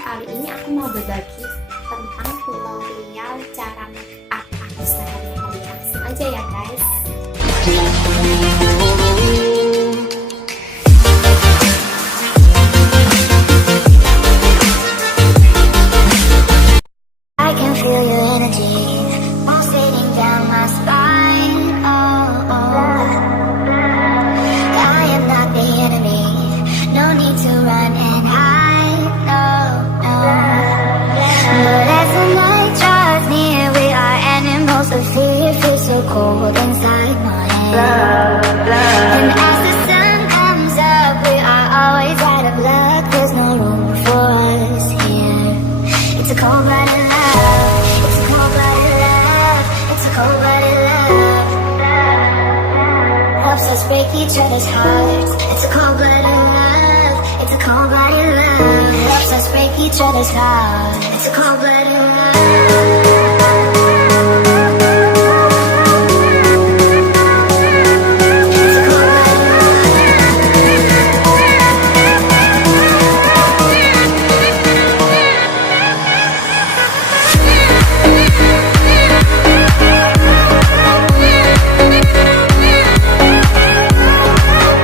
kali ini aku mau berbagi tentang tutorial cara make up aku sehari-hari. Langsung aja ya guys. I can feel your energy pulsating down my spine. I am not the enemy. No need to run and hide. No. But as the night draws near, we are animals of fear. Feel so cold inside my head. And as the sun comes up, we are always out of luck. There's no room for us here. It's a cold-blooded love. It's a cold-blooded love. It's a cold-blooded love. Helps us break each other's hearts. It's a cold-blooded love. It's a cold-blooded love. Helps us break each other's hearts. It's a cold-blooded love. Let's break each other's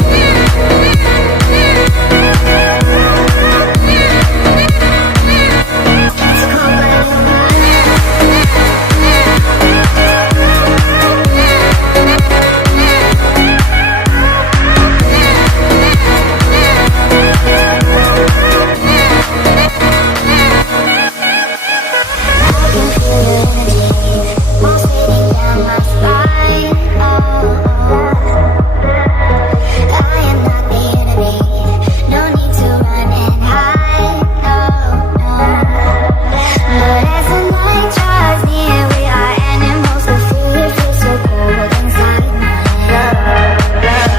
hearts. It's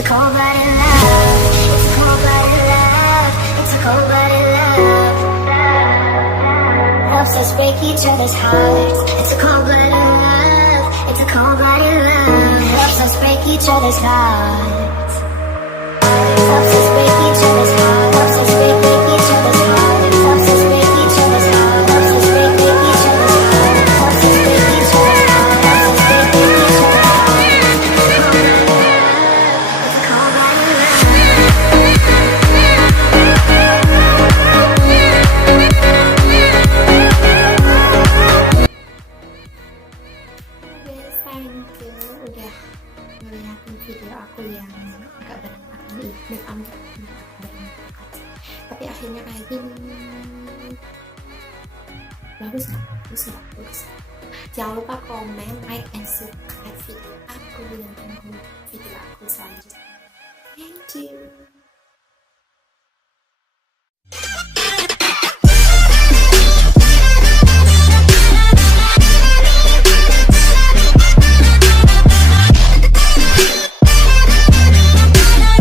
a cold-blooded love. It's a cold-blooded love. Helps us break each other's hearts. Helps us break each other's hearts. Helps us break each other's hearts. Helps us break each other's hearts. Helps us break each other's hearts. Helps us break each other's hearts. Helps us break each other's hearts. It's a cold-blooded love. Udah ngeliatin video aku yang agak berantakan nih, tapi akhirnya kayak gini. Bagus nggak? Bagus. Jangan lupa komen, like, and subscribe video aku dan tunggu video aku selanjutnya. Thank you.